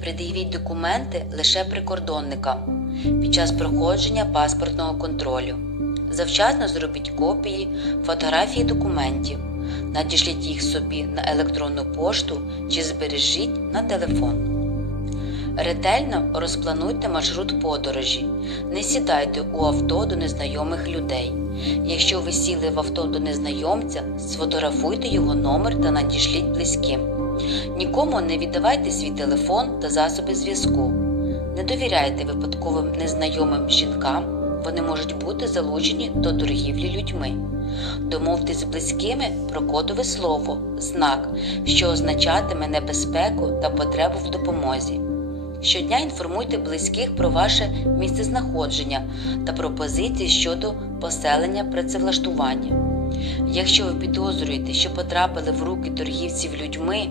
Пред'явіть документи лише прикордонникам під час проходження паспортного контролю. Завчасно зробіть копії, фотографії документів, надішліть їх собі на електронну пошту чи збережіть на телефон. Ретельно розплануйте маршрут подорожі. Не сідайте у авто до незнайомих людей. Якщо ви сіли в авто до незнайомця, сфотографуйте його номер та надішліть близьким. Нікому не віддавайте свій телефон та засоби зв'язку. Не довіряйте випадковим незнайомим жінкам, вони можуть бути залучені до торгівлі людьми. Домовтесь з близькими про кодове слово, знак, що означатиме небезпеку та потребу в допомозі. Щодня інформуйте близьких про ваше місцезнаходження та пропозиції щодо поселення працевлаштування. Якщо ви підозрюєте, що потрапили в руки торгівців людьми,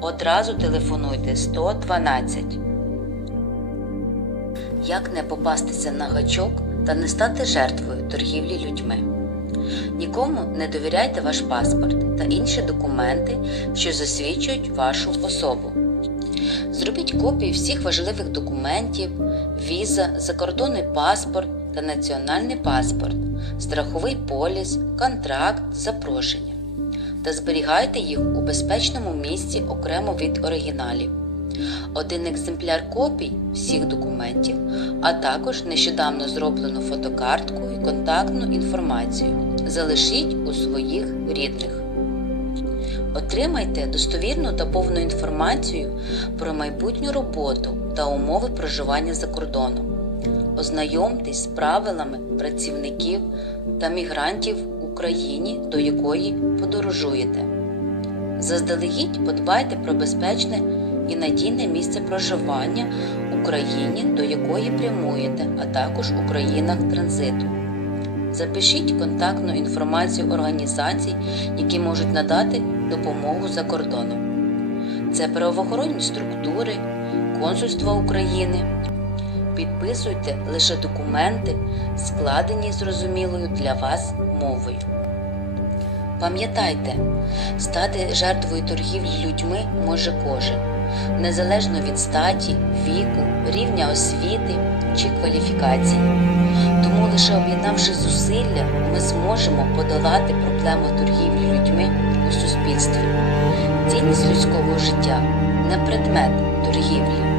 одразу телефонуйте 112. Як не попастися на гачок та не стати жертвою торгівлі людьми? Нікому не довіряйте ваш паспорт та інші документи, що засвідчують вашу особу. Зробіть копії всіх важливих документів, віза, закордонний паспорт та національний паспорт, страховий поліс, контракт, запрошення та зберігайте їх у безпечному місці окремо від оригіналів. Один екземпляр копій всіх документів, а також нещодавно зроблену фотокартку і контактну інформацію залишіть у своїх рідних. Отримайте достовірну та повну інформацію про майбутню роботу та умови проживання за кордоном. Ознайомтесь з правилами працівників та мігрантів Україні, до якої подорожуєте. Заздалегідь подбайте про безпечне і надійне місце проживання в Україні, до якої прямуєте, а також у країнах транзиту. Запишіть контактну інформацію організацій, які можуть надати допомогу за кордоном. Це правоохоронні структури, консульства України. Підписуйте лише документи, складені зрозумілою для вас мовою. Пам'ятайте, стати жертвою торгівлі людьми може кожен, незалежно від статі, віку, рівня освіти чи кваліфікації. Тому лише об'єднавши зусилля, ми зможемо подолати проблему торгівлі людьми у суспільстві. Цінність людського життя не предмет торгівлі.